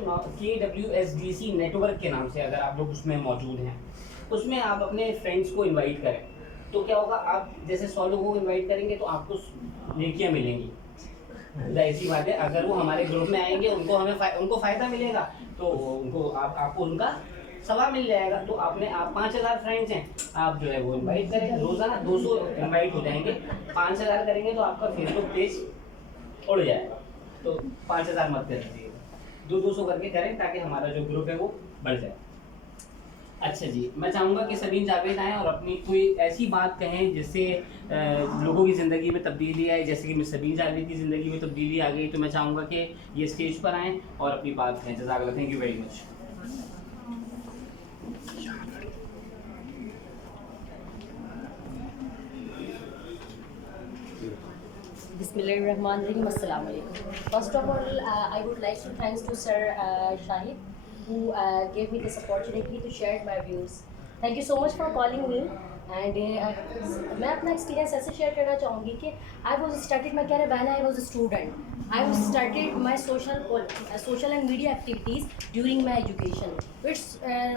KWSDC network के नाम से, अगर आप लोग उसमें मौजूद हैं, उसमें आप अपने फ्रेंड्स को इनवाइट करें तो क्या होगा, आप जैसे 100 लोगों को इनवाइट करेंगे तो आपको नेकियां मिलेंगी। जाहिर सी बात है, अगर वो हमारे ग्रुप में आएंगे उनको फ़ायदा मिलेगा, तो उनको आपको उनका सवाब मिल जाएगा। तो आप 5000 फ्रेंड्स हैं, आप जो है वो इनवाइट करें, रोज़ाना 200 इनवाइट हो जाएंगे। 5000 करेंगे तो आपका फेसबुक पेज उड़ जाएगा। तो 5000 मत कर दीजिएगा, 200 करके करें ताकि हमारा जो ग्रुप है वो बढ़ जाए। अच्छा जी, मैं चाहूँगा कि सबीन जावेद आएँ और अपनी कोई ऐसी बात कहें जिससे लोगों की ज़िंदगी में तब्दीली आए, जैसे कि मिस सबीन जावेद की ज़िंदगी में तब्दीली आ गई। तो मैं चाहूँगा कि ये स्टेज पर आएँ और अपनी बात कहें। जज़ाकल्लाह, thank you very much. Bismillahirrahmanirrahim. Assalamu alaikum. First of all, I would like to thanks to Sir Shahid, who gave me this opportunity to share my views. Thank you so much for calling me. And मैं अपना experience ऐसे share करना चाहूँगी कि I was started my career when I was a student. I started my social and media activities during my education. It's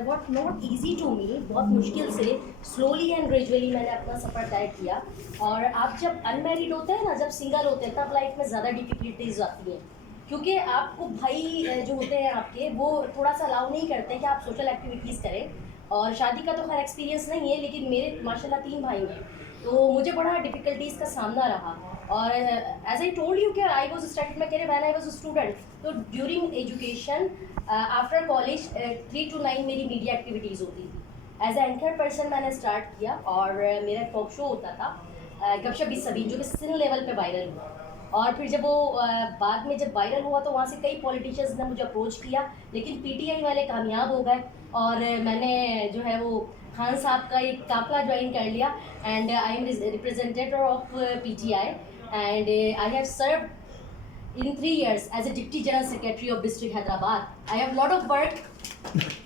what not easy to me. बहुत मुश्किल से slowly and gradually मैंने अपना सफ़र तय किया। और आप जब अनमैरिड होते हैं ना, जब सिंगल होते हैं, तब लाइफ में ज़्यादा डिफ़िकल्टीज आती हैं, क्योंकि आपको भाई जो होते हैं आपके, वो थोड़ा सा अलाउ नहीं करते कि आप सोशल एक्टिविटीज़ करें। और शादी का तो खैर एक्सपीरियंस नहीं है, लेकिन मेरे माशाल्लाह 3 भाई हैं, तो मुझे बड़ा डिफ़िकल्टीज़ का सामना रहा। और एज आई टोल्ड यू कि I was started my career when I was a student. तो during education after college 3 to 9 मेरी मीडिया एक्टिविटीज़ होती थी। एज ए एंकर पर्सन मैंने स्टार्ट किया और मेरा टॉक शो होता था गपशप विद सबीन, जो कि सिन लेवल पे वायरल हुआ। और फिर जब वो बाद में जब वायरल हुआ तो वहाँ से कई पॉलिटिशियंस ने मुझे अप्रोच किया, लेकिन पीटीआई वाले कामयाब हो गए और मैंने जो है वो खान साहब का एक काफिला ज्वाइन कर लिया। And I am representative of PTI and I have served in 3 years as a Deputy General Secretary of District Hyderabad. I have lot of work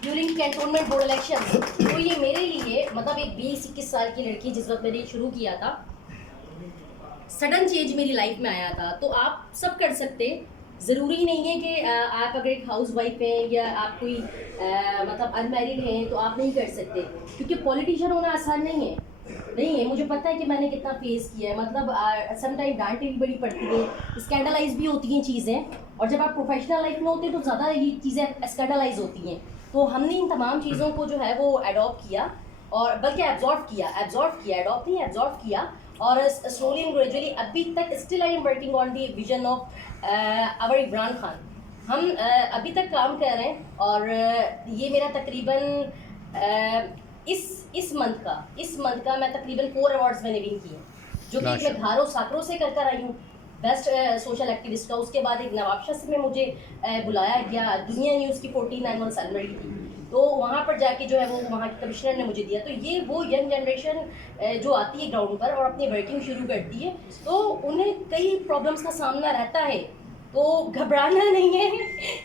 during cantonment board elections. तो ये मेरे लिए मतलब एक 20-21 साल की लड़की जिस वक्त मैंने शुरू किया था, सडन चेंज मेरी लाइफ में आया था। तो आप सब कर सकते, ज़रूरी नहीं है कि आप अगर एक हाउस वाइफ हैं या आप कोई मतलब अनमैरिड हैं तो आप नहीं कर सकते, क्योंकि पॉलिटिशियन होना आसान नहीं है। मुझे पता है कि मैंने कितना फेस किया है। मतलब समटाइम डांटें भी बड़ी पड़ती है, स्कैंडलाइज भी होती हैं चीज़ें, और जब आप प्रोफेशनल लाइफ में होते हैं तो ज़्यादा ये चीज़ें स्कैंडलाइज होती हैं। तो हमने इन तमाम चीज़ों को जो है वो अडॉप्ट किया, और बल्कि एब्जॉर्व किया, अडॉप्ट नहीं, एब्जॉर्व किया। और स्लोली एंड ग्रेजुअली अभी तक still I am working on the vision of our Imran Khan. हम अभी तक काम कर रहे हैं, और ये मेरा तकरीबन इस मंथ का मैं तकरीबन 4 अवार्ड्स मैंने विन किए, जो कि मैं घारों साकरों से कर आई हूँ बेस्ट सोशल एक्टिविस्ट का। उसके बाद एक नवाबशाह से में मुझे बुलाया गया, दुनिया न्यूज़ की 14 एनुअल सेलिब्रेटी थी, तो वहाँ पर जाके जो है वो वहाँ के कमिश्नर ने मुझे दिया। तो ये वो यंग जनरेशन जो आती है ग्राउंड पर और अपनी वर्किंग शुरू करती है, तो उन्हें कई प्रॉब्लम्स का सामना रहता है, तो घबराना नहीं है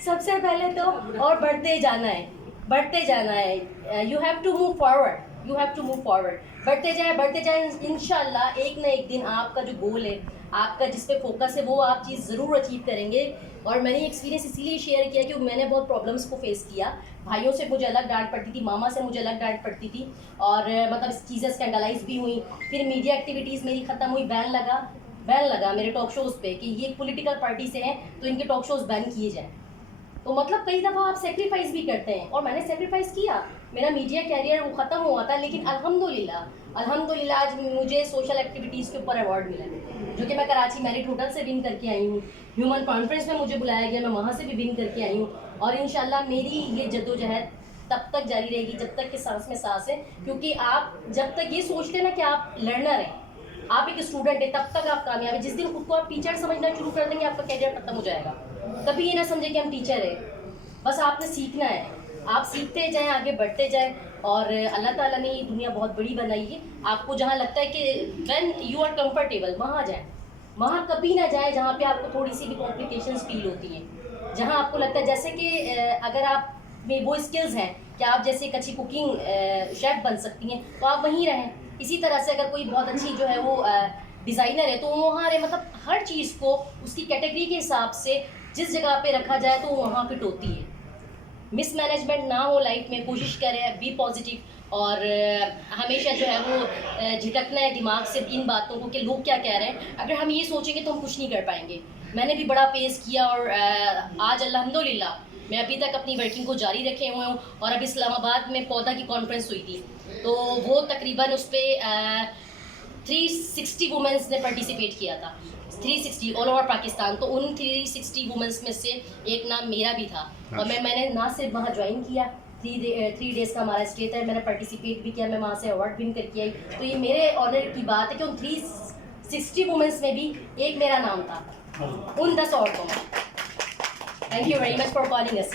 सबसे पहले तो, और बढ़ते जाना है। You have to move forward, बढ़ते जाए। इंशाल्लाह एक ना एक दिन आपका जो गोल है, आपका जिस पे फोकस है, वो आप चीज़ ज़रूर अचीव करेंगे। और मैंने एक्सपीरियंस इसीलिए शेयर किया कि मैंने बहुत प्रॉब्लम्स को फेस किया। भाइयों से मुझे अलग डांट पड़ती थी, मामा से मुझे अलग डांट पड़ती थी, और मतलब चीज़ें स्कैंडलाइज भी हुई। फिर मीडिया एक्टिविटीज़ मेरी ख़त्म हुई, बैन लगा मेरे टॉक शोज़ पे कि ये पॉलिटिकल पार्टी से हैं तो इनके टॉक शोज़ बैन किए जाएँ। तो मतलब कई दफ़ा आप सेक्रीफाइस भी करते हैं, और मैंने सेक्रीफाइस किया। मेरा मीडिया कैरियर वो ख़त्म हुआ था, लेकिन अल्हम्दुलिल्लाह आज मुझे सोशल एक्टिविटीज़ के ऊपर अवार्ड मिला, जो कि मैं कराची मैरिट होटल से विन करके आई हूँ। ह्यूमन कॉन्फ्रेंस में मुझे बुलाया गया, मैं वहाँ से भी विन करके आई हूँ। और इंशाल्लाह मेरी ये जद्दोजहद तब तक जारी रहेगी जब तक कि सांस में सांस है, क्योंकि आप जब तक ये सोचते हैं ना कि आप लर्नर हैं, आप एक स्टूडेंट है, तब तक आप कामयाब है। जिस दिन खुद को आप टीचर समझना शुरू कर देंगे, आपका कैरियर खत्म हो जाएगा। कभी ये ना समझे कि हम टीचर है, बस आपने सीखना है, आप सीखते जाएं, आगे बढ़ते जाएं। और अल्लाह ताला ने ये दुनिया बहुत बड़ी बनाई है। आपको जहाँ लगता है कि व्हेन यू आर कंफर्टेबल, वहाँ जाएं, वहाँ कभी ना जाएं जहाँ पे आपको थोड़ी सी भी कॉम्प्लिकेशंस फील होती हैं। जहाँ आपको लगता है जैसे कि अगर आप में वो स्किल्स हैं कि आप जैसे एक अच्छी कुकिंग शेफ़ बन सकती हैं, तो आप वहीं रहें। इसी तरह से अगर कोई बहुत अच्छी जो है वो डिज़ाइनर है, तो वहाँ रहे। मतलब हर चीज़ को उसकी कैटेगरी के हिसाब से जिस जगह पे रखा जाए तो वहाँ फिट होती है। मिसमैनेजमेंट ना हो लाइफ में, कोशिश करें बी पॉजिटिव और हमेशा जो है वो झिटकना है दिमाग से इन बातों को कि लोग क्या कह रहे हैं। अगर हम ये सोचेंगे तो हम कुछ नहीं कर पाएंगे। मैंने भी बड़ा फेस किया और आज अल्हम्दुलिल्लाह मैं अभी तक अपनी वर्किंग को जारी रखे हुए हूँ। और अभी इस्लामाबाद में पौधा की कॉन्फ्रेंस हुई थी, तो वो तकरीबन उस पर 360 वुमेंस ने पार्टिसिपेट किया था, 360 ऑल ओवर पाकिस्तान। तो उन 360 वुमेंस में से एक नाम मेरा भी था। और मैंने ना सिर्फ वहाँ ज्वाइन किया, 3 डेज़ का हमारा स्टे था, मैंने पार्टिसिपेट भी किया, मैं वहाँ से अवार्ड विन करके आई। तो ये मेरे ऑनर की बात है कि उन 360 वुमेंस में भी एक मेरा नाम था उन 10 औरतों में। Thank you very much for calling us.